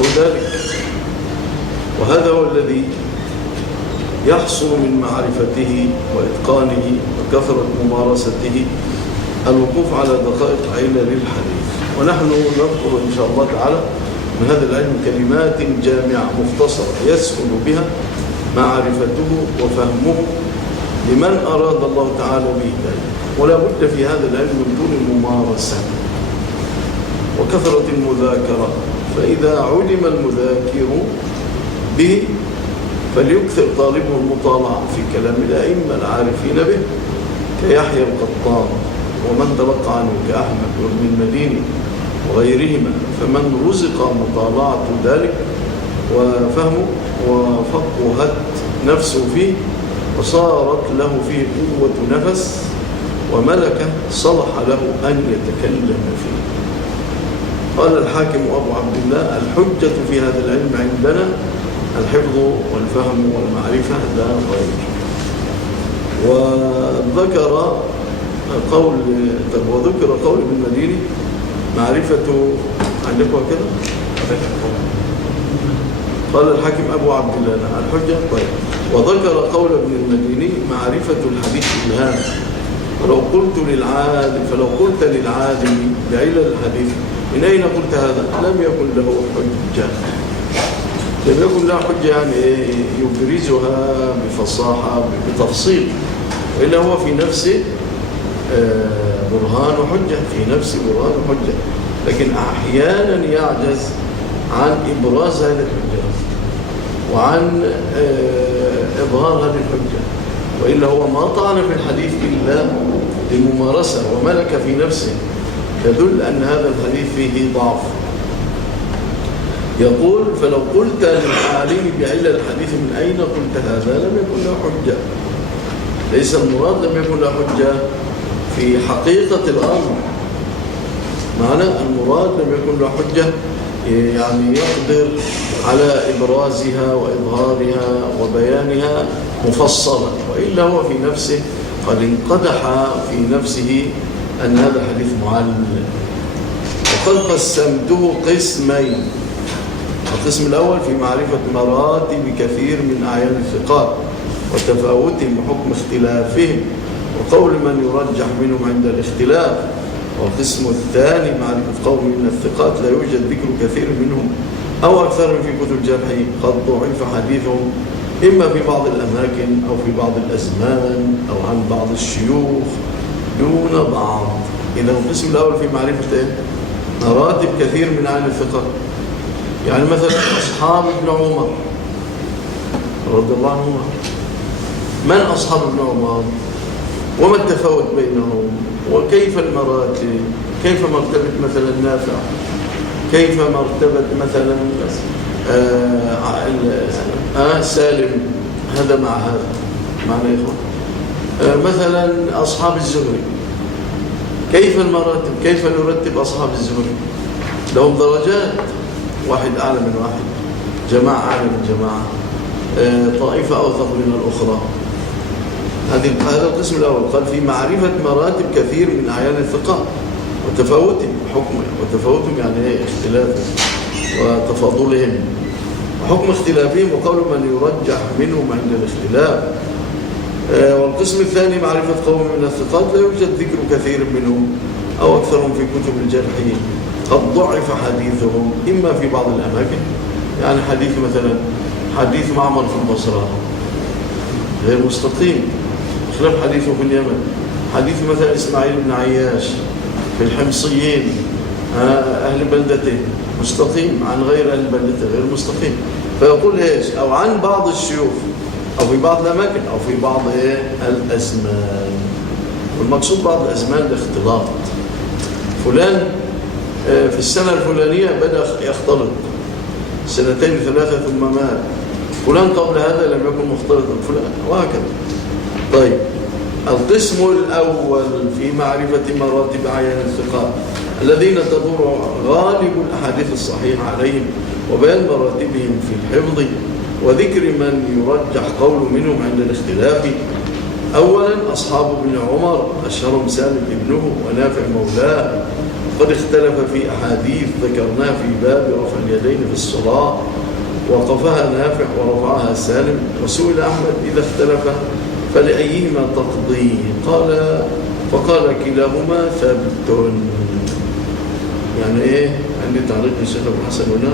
ونحو ذلك. وهذا هو الذي يحصل من معرفته وإتقانه وكثرة ممارسته الوقوف على دقائق علل الحديث. ونحن نذكر إن شاء الله تعالى من هذا العلم كلمات جامعة مختصرة يسهل بها معرفته وفهمه لمن أراد الله تعالى به ذلك. ولا بد في هذا العلم من طول الممارسة وكثرة المذاكرة. فإذا علم المذاكر به فليكثر طالبه المطالعة في كلام الأئمة العارفين به كيحيى القطان ومن تلقى عنه كأحمد وابن المديني وغيرهما. فمن رزق مطالعة ذلك وفهمه وفقهت نفسه فيه وصارت له فيه قوة نفس وملكة صلح له أن يتكلم فيه. قال الحاكم أبو عبد الله: الحجة في هذا العلم عندنا الحفظ والفهم والمعرفة لا غير. وذكر قول ابن المديني معرفة عندكم كده. قال الحاكم أبو عبد الله الحجة. طيب. وذكر قول ابن المديني معرفة الحديث إلهام. فلو قلت للعالم بعلل الحديث من أين قلت هذا؟ لم يكن له حجة. لم يكن له حجة يعني يبرزها بفصاحة بتفصيل، وإلا هو في نفسه برهان وحجة، في نفسه برهان وحجة، لكن أحيانا يعجز عن إبراز هذه الحجة وعن إظهار هذه الحجة، وإلا هو ما طعن في الحديث إلا لممارسة وملك في نفسه يدل أن هذا الحديث فيه ضعف. يقول: فلو قلت للعالم بعلل الحديث من أين قلت هذا لم يكن له حجة. ليس المراد لم يكن له حجة في حقيقة الأمر، معنى المراد لم يكن له حجة يعني يقدر على إبرازها وإظهارها وبيانها مفصلا، وإلا هو في نفسه قد انقدح في نفسه أن هذا الحديث معلل. وقد قسمته قسمين: القسم الأول في معرفة مراتب كثير من أعيان الثقات وتفاوتهم وحكم اختلافهم وقول من يرجح منهم عند الاختلاف. والقسم الثاني معرفة قوم من الثقات لا يوجد ذكر كثير منهم أو أكثرهم في كتب الجرح قد ضعف حديثهم إما في بعض الأماكن أو في بعض الأزمان أو عن بعض الشيوخ دون بعض. إذا القسم الأول في معرفة مراتب كثير من أعيان الثقات، يعني مثلا أصحاب ابن عمر رضي الله عنهما، من أصحاب ابن عمر وما التفاوت بينهم وكيف المراتب، كيف مرتبة مثلا نافع، كيف مرتبة مثلا سالم، هذا مع هذا معنى إخوان. مثلا أصحاب الزهري كيف المراتب، كيف نرتب أصحاب الزهري؟ لهم درجات، واحد أعلى من واحد، جماعة أعلى من جماعة، طائفة أوثق من الأخرى. هذا القسم الأول. قال في معرفة مراتب كثير من أعيان الثقات وتفاوتهم يعني اختلافهم وتفاضلهم وحكم اختلافهم وقول من يرجح منهم عند الاختلاف. والقسم الثاني معرفة قوم من الثقات لا يوجد ذكر كثير منهم أو أكثرهم في كتب الجرح قد ضعف حديثهم إما في بعض الأماكن، يعني حديث مثلا حديث معمر في البصرة غير مستقيم خلاف حديثه في اليمن، حديث مثلا إسماعيل بن عياش في الحمصيين أهل بلدته مستقيم عن غير أهل بلدته غير مستقيم. فيقول إيش؟ أو عن بعض الشيوخ أو في بعض الأماكن أو في بعض الأزمان. والمقصود بعض الأزمان الاختلاط. فلان في السنة الفلانية بدأ يختلط 2-3 ثم مات، فلان قبل هذا لم يكن مختلطا فلان، وهكذا. طيب، القسم الأول في معرفة مراتب أعيان الثقات الذين تدور غالب الأحاديث الصحيحة عليهم وبيان مراتبهم في الحفظ وذكر من يرجح قول منهم عند الاختلاف. أولا أصحاب ابن عمر أشهرهم سالم ابنه ونافع مولاه وقد اختلف في أحاديث ذكرناها في باب رفع اليدين في الصلاة، وقفها نافع ورفعها سالم. وسئل أحمد إذا اختلف فلأيهما تقضي؟ فقال كلاهما ثابت. يعني إيه؟ عندي تعليق للشيخ أبو الحسن هنا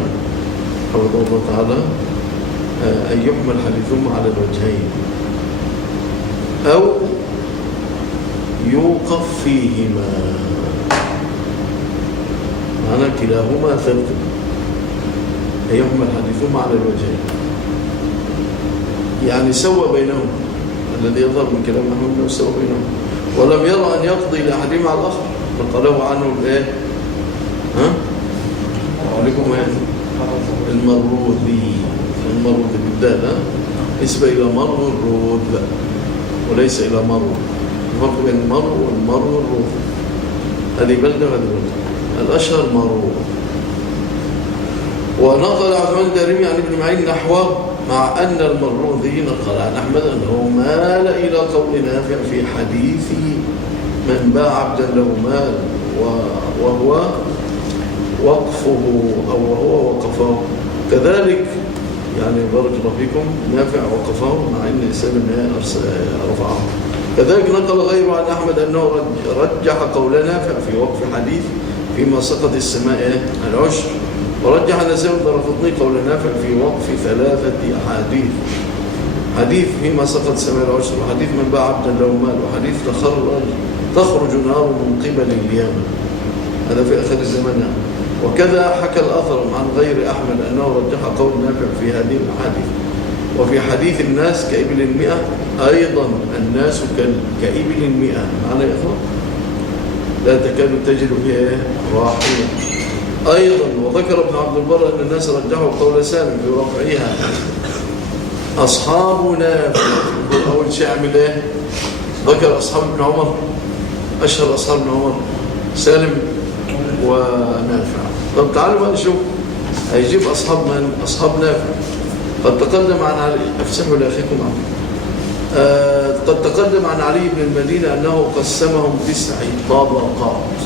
حفظه الله تعالى، أن يحمل حديثهما على الوجهين أو يوقف فيهما. معنى كلاهما ثابت، أن يحمل حديثهما على الوجهين، يعني سوى بينهم. الذي يظهر من كلام محمد أنه سوى بينهم، ولم يرى أن يقضي لأحدهما على الآخر. نقله عنه الإيه؟ عليكم المروذي بالدال، نسبة إلى مرو الروذ وليس إلى مرو. الفرق بين المرو والمرو والروذ، هذه بلدة وهذه بلدة. الأشهر مرو. ونقل عثمان الدارمي عن ابن معين نحوه، مع أن المروذي نقل عن أحمد أنه مال إلى قول نافع في حديث من باع عبدا له مال وهو وقفه أو وهو وقفه. كذلك يعني بارك الله فيكم نافع وقفه مع أن سالم رفعه. كذلك نقل غيره عن أحمد أنه رجح قول نافع في وقف حديث فيما سقط السماء العشر، ورجح نسائي الدارقطني قول نافع في وقف 3 أحاديث: حديث فيما سقط السماء العشر، وحديث من باع عبدا له مال، وحديث تخرج نار من قبل اليمن. هذا في آخر الزمان. وكذا حكى الأثر عن غير أحمد أنه رجح قول نافع في هذه الحديث. وفي حديث الناس كإبل 100 أيضا الناس كإبل 100. معنى يا إخوة لا تكاد تجد فيها راحية. أيضا وذكر ابن عبد البر أن الناس رجحوا قول سالم في رفعها. أصحاب نافع أول شيء عمل إيه؟ ذكر أصحاب ابن عمر، أشهر أصحاب ابن عمر سالم ونافع. طب تعالوا بقى نشوف هيجيب أصحاب من؟ أصحاب نافع. قد تقدم عن علي، أفسحوا لأخيكم قد تقدم عن علي بن المدينة أنه قسمهم 9 طبقات،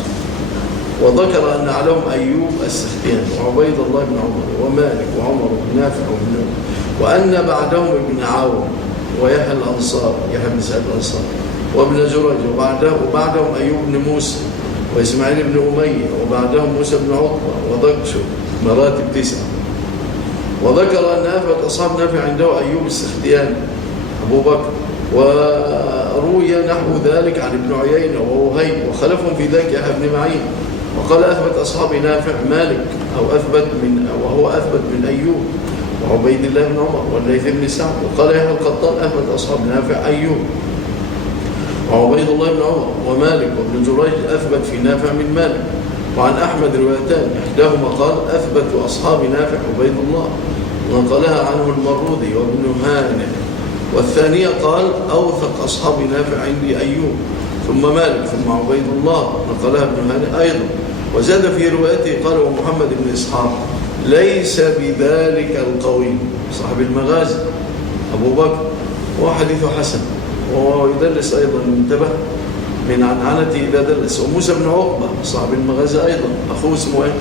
وذكر أن عليهم أيوب السختياني وعبيد الله بن عمر ومالك وعمر بن نافع وأن بعدهم ابن عون ويحيى الأنصار، يحيى بن سعيد الأنصار، وابن جريج، وبعدهم أيوب بن موسى وإسماعيل بن أمية، وبعدهم موسى بن عقبة وضجش، مراتب 9. وذكر أن أثبت أصحاب نافع عنده أيوب السختياني أبو بكر، وروي نحو ذلك عن ابن عيينة ووهيب، وخلفهم في ذلك يحيى بن معين. وقال أثبت أصحاب نافع مالك وهو أثبت من أيوب وعبيد الله بن عمر والليث بن سعد. وقال يحيى القطان أثبت أصحاب نافع أيوب وعبيد الله بن عمر ومالك، وابن جريج أثبت في نافع من مالك. وعن أحمد روايتان، إحداهما قال أثبت أصحاب نافع عبيد الله ونقلها عنه المروذي وابن هانئ، والثانية قال أوثق أصحاب نافع عندي أيوب ثم مالك ثم عبيد الله، نقلها ابن هانئ أيضا. وزاد في روايته قال ومحمد بن إسحاق ليس بذلك القوي، صاحب المغازي أبو بكر، وهو حديث حسن وهو يدلس أيضا، انتبه من عنعنته إذا دلس. وموسى بن عقبة صاحب المغازي أيضا، أخوه اسمه إيه؟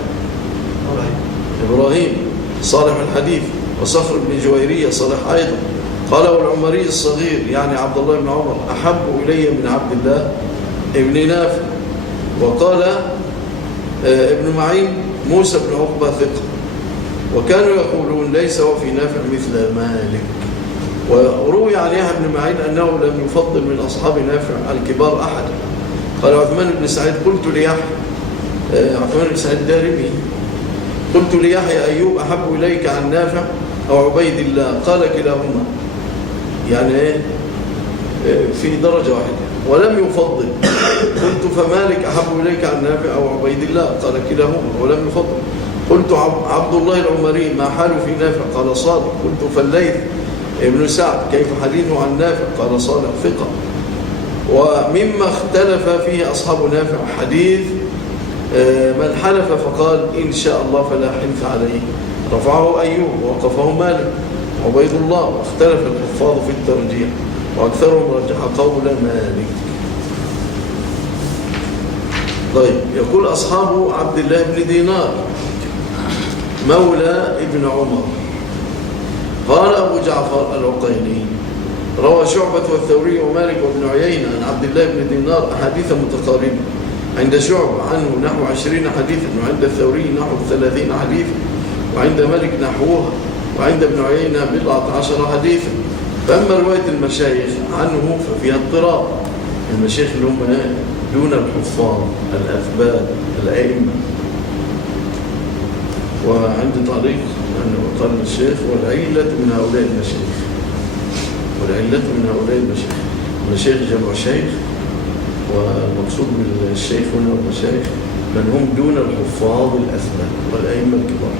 إبراهيم صالح الحديث. وصخر بن جويرية صالح أيضا. قال والعمري الصغير يعني عبد الله بن عمر أحب إلي من عبد الله ابن نافع. وقال ابن معين موسى بن عقبة ثقة. وكانوا يقولون ليس هو في نافع مثل مالك. وروي عن يحيى بن معين أنه لم يفضل من أصحاب نافع الكبار أحدا. قال عثمان بن سعيد قلت ليحيى، عثمان بن سعيد الدارمي، قلت ليحيى أيوب أحب إليك عن نافع أو عبيد الله؟ قال كلاهما، يعني في درجة واحدة ولم يفضل. قلت فمالك أحب إليك عن نافع أو عبيد الله؟ قال كلاهما ولم يفضل. قلت عبد الله العمري ما حاله في نافع؟ قال صادق. قلت فالليث ابن سعد كيف حديثه عن نافع؟ قال صالح ثقة. ومما اختلف فيه أصحاب نافع حديث من حلف فقال إن شاء الله فلا حنث عليه، رفعه أيوب ووقفه مالك عبيد الله. واختلف الحفاظ في الترجيح وأكثرهم رجح قول مالك. طيب، يقول أصحاب عبد الله بن دينار مولى ابن عمر. قال أبو جعفر العقيلي روى شعبة والثوري ومالك وابن عيينة عن عبد الله بن دينار أحاديث متقاربة، عند شعبة عنه نحو 20 حديثا، وعند الثوري نحو 30 حديثا، وعند مالك نحوها، وعند ابن عيينة 14 حديثا. فأما رواية المشايخ عنه ففيها اضطراب. المشايخ اللي هم دون الحفاظ الأثبات الأئمة. وعند تعليق أنه قال الشيخ والعلة من هؤلاء المشايخ، والعلة من هؤلاء المشايخ. المشايخ جمع شيخ، والمقصود بالشيخ هنا والمشايخ من هم دون الحفاظ الأثبات والأئمة الكبار.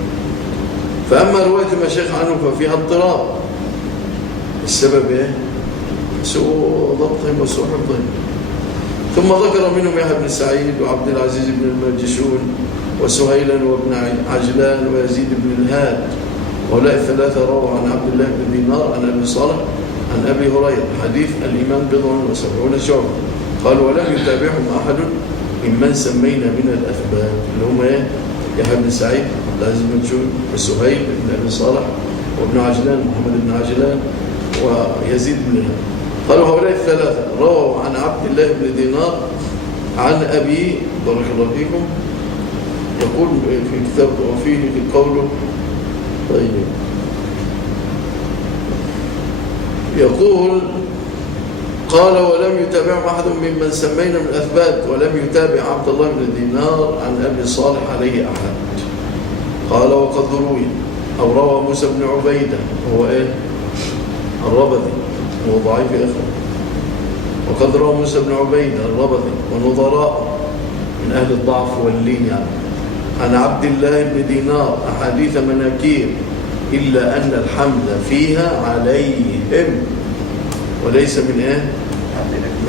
فأما رواية المشايخ عنه ففيها اضطراب. السبب إيه؟ سوء ضبطهم وسوء حفظهم. ثم ذكر منهم يحيى بن سعيد وعبد العزيز بن الماجشون وسهيلا وابن عجلان ويزيد بن الهاد. هؤلاء الثلاثة رووا عن عبد الله بن دينار عن أبي صالح عن أبي هريرة حديث الإيمان 70 شعبة. قال ولم يتابعهم أحد ممن سمينا من الأثبات، اللي هم إيه؟ يحيى بن سعيد وعبد العزيز بن الماجشون وسهيل بن أبي صالح وابن عجلان محمد بن عجلان ويزيد بن الهاد. قالوا هؤلاء الثلاثة رووا عن عبد الله بن دينار عن أبي، بارك الله فيكم، يقول في كتاب وفيه قوله. طيب، يقول قال ولم يتابع أحد ممن سمينا من الأثبات، ولم يتابع عبد الله بن دينار عن أبي صالح عليه أحد. قال وقد روي أو روى موسى بن عبيدة هو إيه؟ الربذي، هو ضعيف أخر. وقد روى موسى بن عبيدة الربذي ونظراء من أهل الضعف واللين يعني عن عبد الله بن دينار أحاديث مناكير، إلا أن الحمد فيها عليهم وليس من إيه؟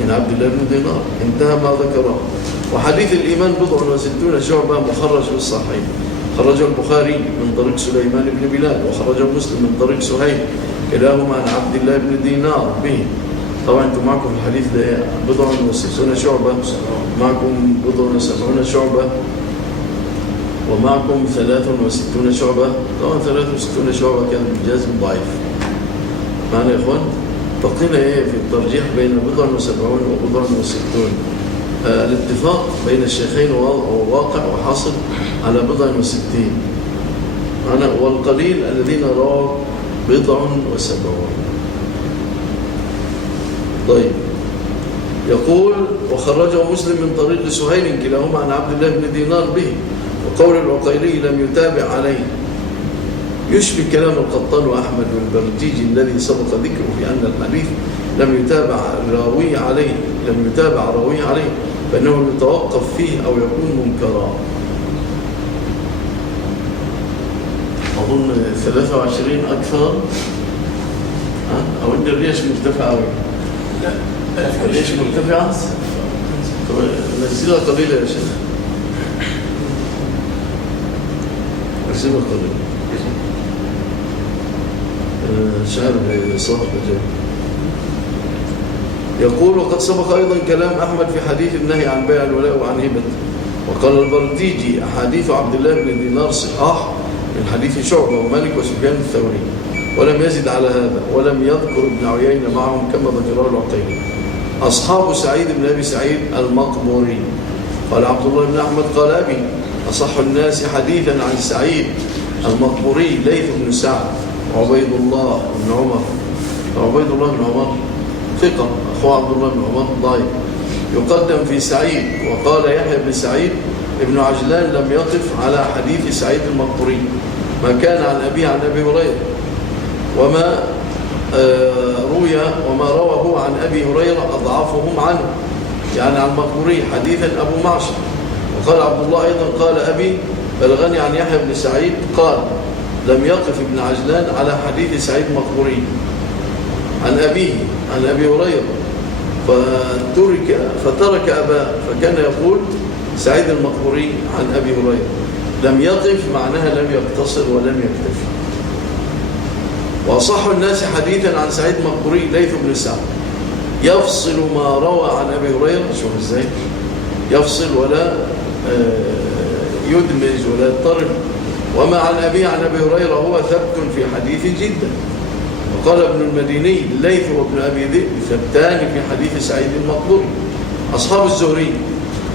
من عبد الله بن دينار. انتهى ما ذكره. وحديث الإيمان 60 شعبة مخرج في الصحيح. خرجه البخاري من طريق سليمان بن بلال، وخرجه مسلم من طريق سهيل، كلاهما عن عبد الله بن دينار به. طبعا انتم معكم في الحديث ده 60 شعبة، معكم 70 شعبة، ومعكم 63 شعبة. طبعا 63 شعبة كان الجازم ضعيف. معنا يا إخوان؟ بقينا إيه في الترجيح بين 70 و 60. الاتفاق بين الشيخين واقع وحاصل على 60. والقليل الذين رووا 70. طيب، يقول وخرجه مسلم من طريق سهيل كلاهما عن عبد الله بن دينار به. وقول العقيلي لم يتابع عليه يشبه كلام القطان وأحمد والبرجيجي الذي سبق ذكره في أن الحديث لم يتابع راوي عليه فإنه يتوقف فيه أو يكون منكرا. أظن 23 أكثر، أو إن الريش مرتفع أوي. لا، الريش مرتفعة. نزلها قليلة يا شيخ، نزلها قليلة. مش عارف صاحب جاي. يقول وقد سبق أيضا كلام أحمد في حديث النهي عن بيع الولاء وعن هبته. وقال البرديجي أحاديث عبد الله بن دينار صحاح من حديث شعبة ومالك وسفيان الثوري، ولم يزد على هذا، ولم يذكر ابن عيينة معهم كما ذكره العقيلي. أصحاب سعيد بن أبي سعيد المقبوري. قال عبد الله بن أحمد قال أبي أصح الناس حديثا عن سعيد المقبوري ليث بن سعد وعبيد الله بن عمر. وعبيد الله بن عمر ثقة، أخوه عبد الله بن عمر ضعيف، يقدم في سعيد. وقال يحيى بن سعيد ابن عجلان لم يقف على حديث سعيد المقبوري ما كان عن أبيه عن أبي هريرة، وما روى هو عن أبي هريرة أضعفهم عنه، يعني عن المقبوري حديثا أبو معشر. وقال عبد الله أيضا قال أبي بلغني عن يحيى بن سعيد قال لم يقف ابن عجلان على حديث سعيد المقبوري عن أبيه عن أبي هريرة فترك أباه، فكان يقول سعيد المقبوري عن أبي هريرة. لم يقف معناها لم يقتصر ولم يكتفي. وأصح الناس حديثا عن سعيد المقبوري ليث بن سعد يفصل ما روى عن أبي هريرة. شوف ازاي يفصل ولا يدمج ولا يضطرب. وما عن أبي عن أبي هريرة هو ثبت في حديث جدا. وقال ابن المديني الليث وابن أبي ذئب ثبتان في حديث سعيد المقبوري. أصحاب الزهري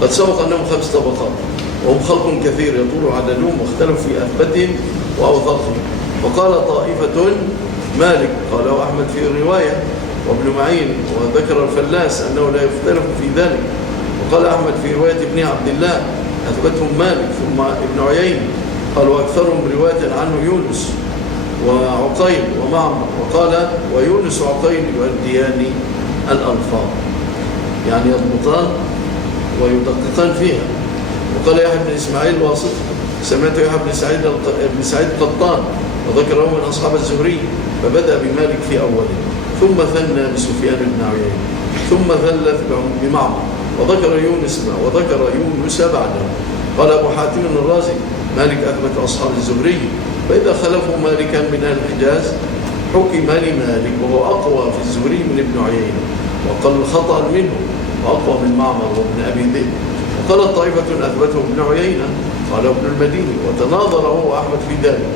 قد سبق أنهم 5 طبقات، وهم خلق كثير يطول عددهم واختلفوا في أثبتهم وأوثاقهم. وقال طائفة مالك قاله أحمد في الرواية وابن معين، وذكر الفلاس أنه لا يختلف في ذلك. وقال أحمد في رواية ابن عبد الله أثبتهم مالك ثم ابن عيين قال وأكثرهم رواية عنه يونس وعقيل ومعمر. وقال ويونس وعقيل يؤديان الألفاظ، يعني يضبطان ويدققان فيها. وقال يحيى بن إسماعيل الواسطي سمعت يحيى بن سعيد قطان وذكره من أصحاب الزهري، فبدأ بمالك في أوله ثم ثنى بسفيان بن عيين ثم ثلث بمعمر وذكر يونس بعده. قال أبو حاتم الرازي مالك أثبت أصحاب الزهري، فإذا خلفوا مالكا من أهل الحجاز حكم لمالك، وهو أقوى في الزهري من ابن عيينة وأقل خطأ منه وأقوى من معمر وابن أبي ذئب. وقال طائفة أثبته ابن عيينة قال ابن المديني، وتناظر هو أحمد في ذلك.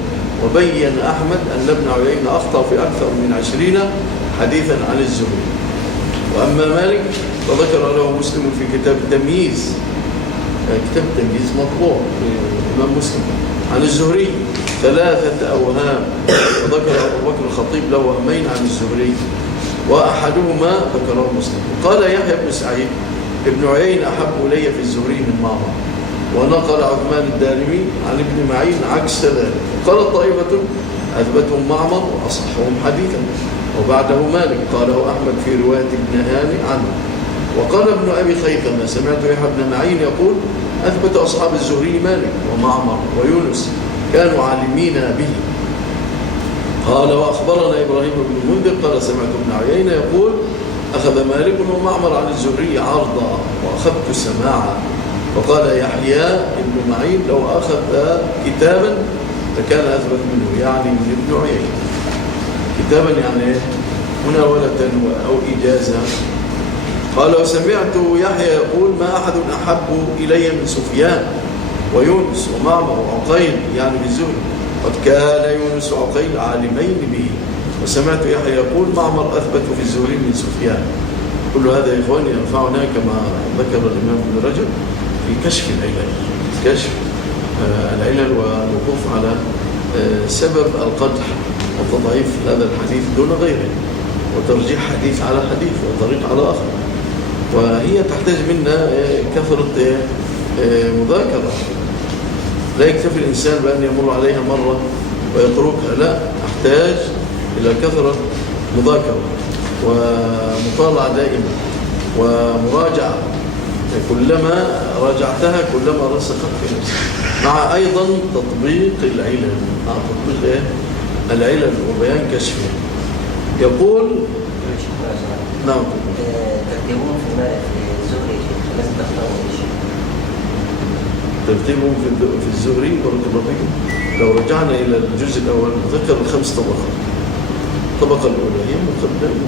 وبين أحمد أن ابن عيينة أخطأ في أكثر من 20 حديثا عن الزهري. وأما مالك فذكر له مسلم في كتاب التمييز، كتاب التمييز مطبوع الإمام مسلم، عن الزهري 3 أوهام. وذكر أبو بكر الخطيب له وهمين عن الزهري وأحدهما ذكره مسلم. قال يحيى بن سعيد ابن عيين أحب إلي في الزهري من معمر. ونقل عثمان الدارمي عن ابن معين عكس ذلك. قال طائفة أثبتهم معمر وأصحهم حديثا وبعده مالك قاله أحمد في رواية ابن هاني عنه. وقال ابن أبي خيثمة سمعت يحيى بن معين يقول أثبت أصحاب الزهري مالك ومعمر ويونس كانوا عالمين به. قال وأخبرنا إبراهيم بن المنذر قال سمعت ابن عيينة يقول أخذ مالك ومعمر عن الزهري عرضا وأخذت سماعا. وقال يحيى ابن معين لو أخذ كتابا فكان أثبت منه، يعني من ابن عيينة. كتابا يعني مناولة أو إجازة. قال وسمعت يحيى يقول ما أحد أحب إلي من سفيان ويونس ومعمر وعقيل، يعني بالزهري قد كان يونس وعقيل عالمين به. وسمعت يحيى يقول معمر أثبت في الزهري من سفيان. كل هذا يا إخواني ينفعنا كما ذكر الإمام ابن رجب في كشف العلل، كشف العلل والوقوف على سبب القدح وتضعيف هذا الحديث دون غيره، وترجيح حديث على حديث وطريق على آخر. وهي تحتاج منا كثرة مذاكرة. لا يكتفي الإنسان بأن يمر عليها مرة ويتركها، لا، أحتاج إلى كثرة مذاكرة ومطالعة دائمة ومراجعة. كلما راجعتها كلما رسخت في نفسك، مع أيضا تطبيق العلل، مع تطبيق العلل وبيان كشفها. يقول نعم ترتيبهم في الزهري لازم تختاروا ايش؟ ترتيبهم في الزهري بارك الله فيكم. لو رجعنا إلى الجزء الأول ذكر ال5 طبقات. الطبقة الأولى هي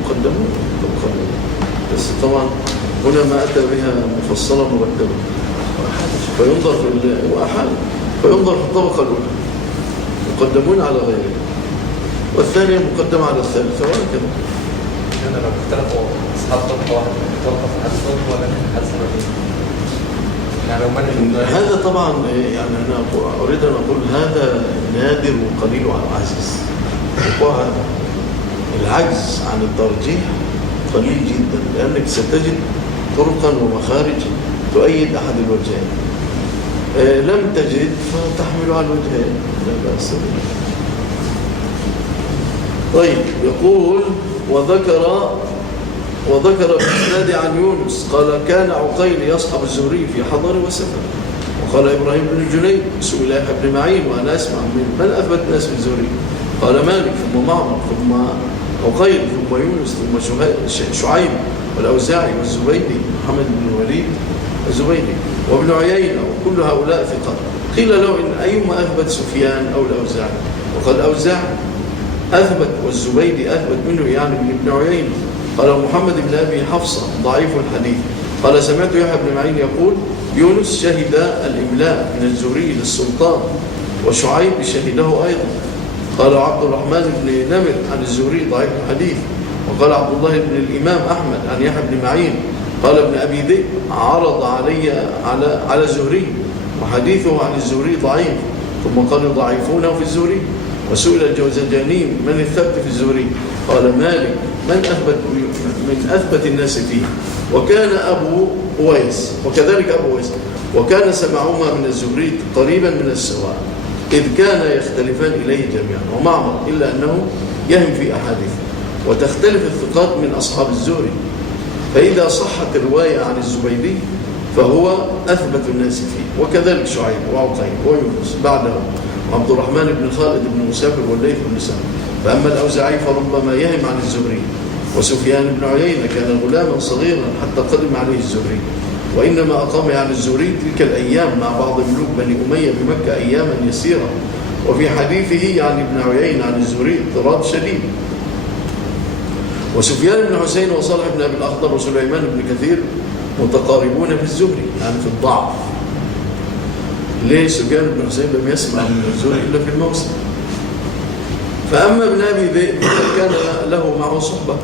مقدمة الطبقة الأولى، بس طبعا هنا ما أتى بها مفصلة مرتبة، فينظر في الطبقة الأولى مقدمون على غيره، والثانية مقدمة على الثالثة، وهكذا. أنا لو اختلفوا أصحاب طبقة واحدة توقف حدثهم ولا حدث يعني هذا طبعا يعني أنا أريد أن أقول هذا نادر وقليل وعلى العزيز. وهذا العجز عن الترجيح قليل جدا، لأنك ستجد طرقا ومخارج تؤيد أحد الوجهين. لم تجد فتحمل على الوجهين، لا بأس به. طيب يقول وذكر الإسناد عن يونس قال كان عقيل يصحب الزهري في حضر وسفر. وقال إبراهيم بن الجنيد سئل يحيى بن معين وأنا أسمع من أثبت الناس في الزهري؟ قال مالك ثم معمر ثم عقيل ثم يونس ثم شعيب والأوزاعي والزبيدي محمد بن الوليد الزبيدي وابن عيينة، وكل هؤلاء ثقات. قيل له إن أيما أثبت سفيان أو الأوزاعي؟ وقال الأوزاعي أثبت والزبيدي أثبت منه، يعني من ابن عيينة. قال محمد بن أبي حفصة ضعيف الحديث. قال سمعت يحيى بن معين يقول يونس شهد الإملاء من الزهري للسلطان، وشعيب شهده أيضا. قال عبد الرحمن بن نمر عن الزهري ضعيف الحديث. وقال عبد الله بن الإمام أحمد عن يحيى بن معين قال ابن أبي ذئب عرض علي على الزهري وحديثه عن الزهري ضعيف، ثم قالوا ضعيفونه في الزهري. وسئل الجوزجاني من الثبت في الزهري؟ قال مالك من أثبت الناس فيه. وكان أبو أويس وكذلك أبو أويس وكان سمعهما من الزهري قريبا من السواء، إذ كان يختلفان إليه جميعا. ومعمر إلا أنه يهم في أحاديث، وتختلف الثقات من أصحاب الزهري، فإذا صحت الرواية عن الزبيدي فهو أثبت الناس فيه، وكذلك شعيب وعقيل ويونس بعده وعبد الرحمن بن خالد بن مسافر والليث بن سعد. فأما الأوزاعي فربما يهم عن الزهري. وسفيان بن عيينة كان غلاما صغيرا حتى قدم عليه الزهري، وإنما أقام عن الزهري تلك الأيام مع بعض ملوك بني أمية بمكة أياما يسيرة. وفي حديثه عن ابن عيينة عن الزهري اضطراب شديد. وسفيان بن حسين وصالح بن أبي الأخضر وسليمان بن كثير متقاربون في الزهري، يعني في الضعف. ليه سفيان بن حسين لم يسمع من الزهري إلا في الموسم؟ فأما ابن أبي ذئب كان له معه صحبة،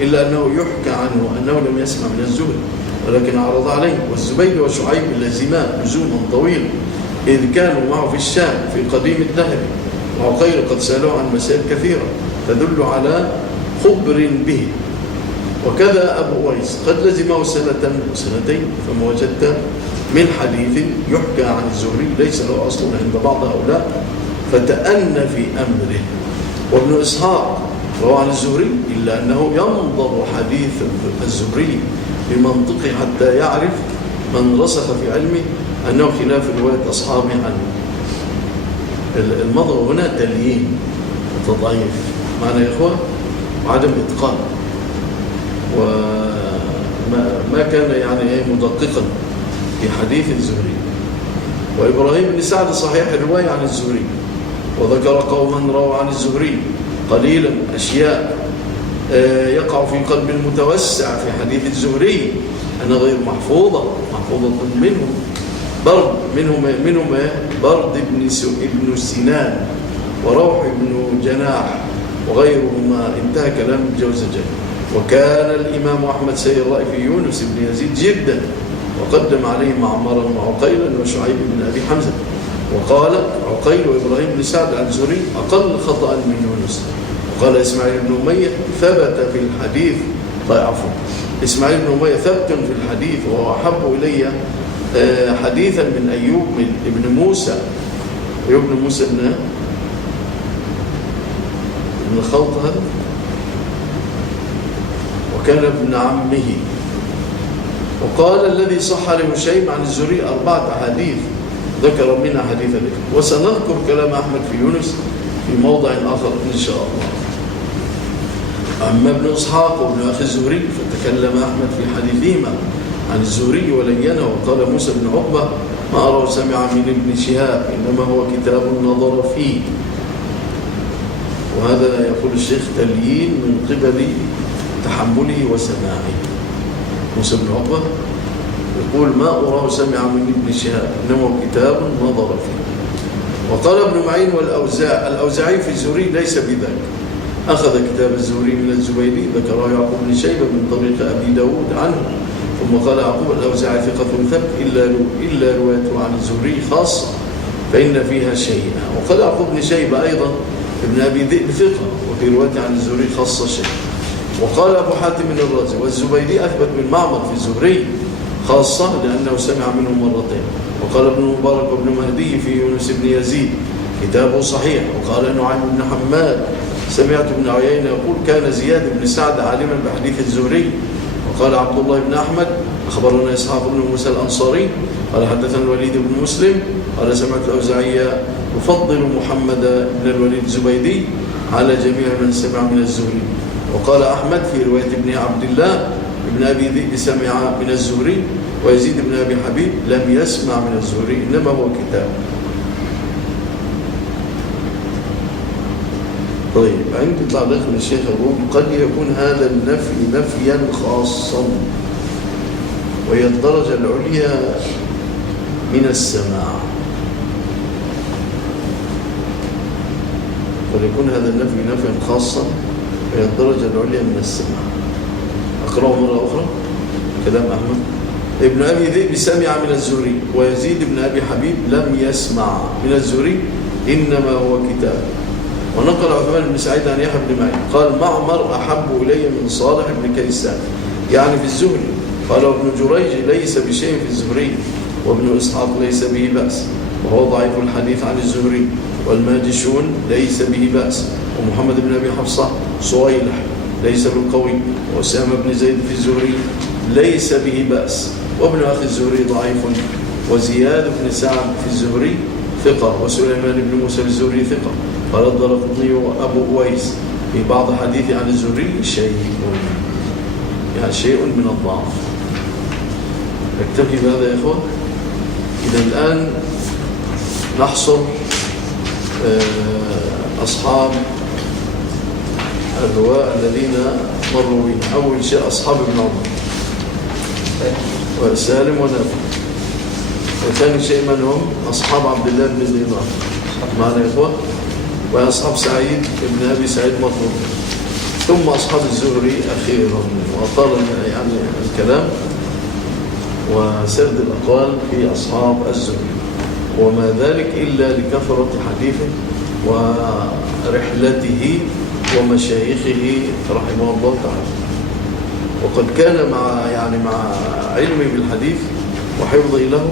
إلا أنه يحكى عنه أنه لم يسمع من الزهري ولكن عرض عليه. والزبيدي وشعيب لزما لزوما طويلا، إذ كانوا معه في الشام في قديم الدهر. وعقيل قد سألوه عن مسائل كثيرة تدل على خبر به. وكذا أبو أويس قد لزمه سنة وسنتين، فما وجدت من حديث يحكى عن الزهري ليس له أصل عند بعض هؤلاء فتأن في أمره. وابن إسحاق روى عن الزهري إلا أنه ينظر حديث الزهري بمنطقه حتى يعرف من رسخ في علمه أنه خلاف رواية أصحابه عنه. المضغ هنا تليين وتضعيف معنى يا إخوة، وعدم إتقان، وما كان يعني مدققا في حديث الزهري. وإبراهيم بن سعد صحيح الرواية عن الزهري، وذكر قوما رووا عن الزهري قليلا أشياء يقع في قلب المتوسع في حديث الزهري أنها غير محفوظة منهم برد ابن سنان وروح بن جناح وغيرهما. انتهى كلام الجوزجاني. وكان الإمام أحمد سيء الرأي في يونس بن يزيد جدا، وقدم عليه معمرا وعقيلا وشعيب بن أبي حمزة. وقال عقيل وإبراهيم بن سعد عن زهري أقل خطأ من يونس. وقال إسماعيل بن أمية ثبت في الحديث ضعفه. إسماعيل بن أمية ثبت في الحديث، وهو أحب إلي حديثا من أيوب ابن موسى. أيوب بن موسى ابن الخلط هذا، وكان ابن عمه. وقال الذي صح لهشيم عن الزهري 4 أحاديث ذكر منها حديث الإفك. وسنذكر كلام أحمد في يونس في موضع آخر إن شاء الله. أما ابن إسحاق وابن أخي الزهري فتكلم أحمد في حديثهما عن الزهري ولينه. وقال موسى بن عقبة ما أراه سمع من ابن شهاب، إنما هو كتاب نظر فيه. وهذا يقول الشيخ تليين من قبل تحمله وسماعه. موسى بن عقبة يقول ما أراه سمع من ابن شهاب، إنما هو كتاب نظر فيه. وقال ابن معين الأوزاعي في الزهري ليس بذاك، أخذ كتاب الزهري من الزبيدي، ذكره يعقوب بن شيبة من طريق أبي داود عنه. ثم قال يعقوب الأوزاعي ثقة ثبت إلا روايته عن الزهري خاصة فإن فيها شيئا. وقال يعقوب بن شيبة أيضا ابن أبي ذئب ثقة، وفي روايته عن الزهري خاصة شيء. وقال أبو حاتم الرازي والزبيدي أثبت من معمر في الزهري خاصة لأنه سمع منه مرتين. وقال ابن مبارك وابن مهدي في يونس بن يزيد كتابه صحيح. وقال نعيم بن حماد سمعت ابن عيينة يقول كان زياد بن سعد عالما بحديث الزهري. وقال عبد الله بن أحمد أخبرنا إسحاق بن موسى الأنصاري قال حدثنا الوليد بن مسلم قال سمعت الأوزاعي يفضل محمد بن الوليد الزبيدي على جميع من سمع من الزهري. وقال أحمد في رواية ابن عبد الله ابن أبي ذئب سمع من الزهري، ويزيد بن أبي حبيب لم يسمع من الزهري إنما هو كتاب. طيب عندي تعليق من الشيخ الروم قد يكون هذا النفي نفيا خاصا، وهي الدرجة العليا من السماع. فليكون هذا النفي نفيا خاصا وهي الدرجة العليا من السماع. أقرأه مرة أخرى كلام أحمد. ابن أبي ذئب سمع من الزهري، ويزيد بن أبي حبيب لم يسمع من الزهري إنما هو كتاب. ونقل عثمان بن سعيد عن يحيى بن معين قال معمر أحب إلي من صالح بن كيسان يعني في الزهري. قال ابن جريج ليس بشيء في الزهري، وابن إسحاق ليس به بأس وهو ضعيف الحديث عن الزهري، والماجشون ليس به بأس، ومحمد بن أبي حفصة صويلح ليس بالقوي، وأسامة بن زيد في الزهري ليس به بأس، وابن أخي الزهري ضعيف، وزياد بن سعد في الزهري ثقة، وسليمان بن موسى في الزهري ثقة. قال الدارقطني وأبو أويس في بعض حديث عن الزهري شيء من الضعف. نكتفي بهذا يا إخوة. إذا الآن نحصر أصحاب الرواة الذين مروا بنا. أول شيء أصحاب ابن عمر وسالم ونافع. وثاني شيء من هم؟ أصحاب عبد الله بن دينار معنا يا إخوة، وأصحاب سعيد بن أبي سعيد مطلوب، ثم أصحاب الزهري أخيرا. وطال يعني الكلام وسرد الأقوال في أصحاب الزهري، وما ذلك إلا لكثرة حديثه ورحلته ومشايخه رحمه الله تعالى. وقد كان مع علمه بالحديث وحفظه له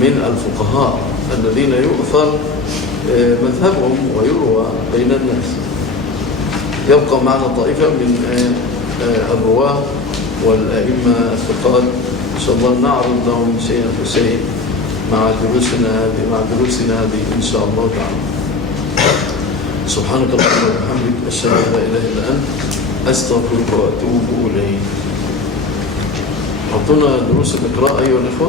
من الفقهاء الذين يؤثر مذهبهم ويروى بين الناس. يبقى معنا طائفة من الرواة والأئمة الثقات إن شاء الله نعرض لهم شيئا فشيء مع دروسنا هذه إن شاء الله تعالى. سبحانك اللهم وبحمدك أشهد أن لا إله إلا أنت أستغفرك وأتوب إليك. أعطونا دروس الإقراء أيها الأخوة.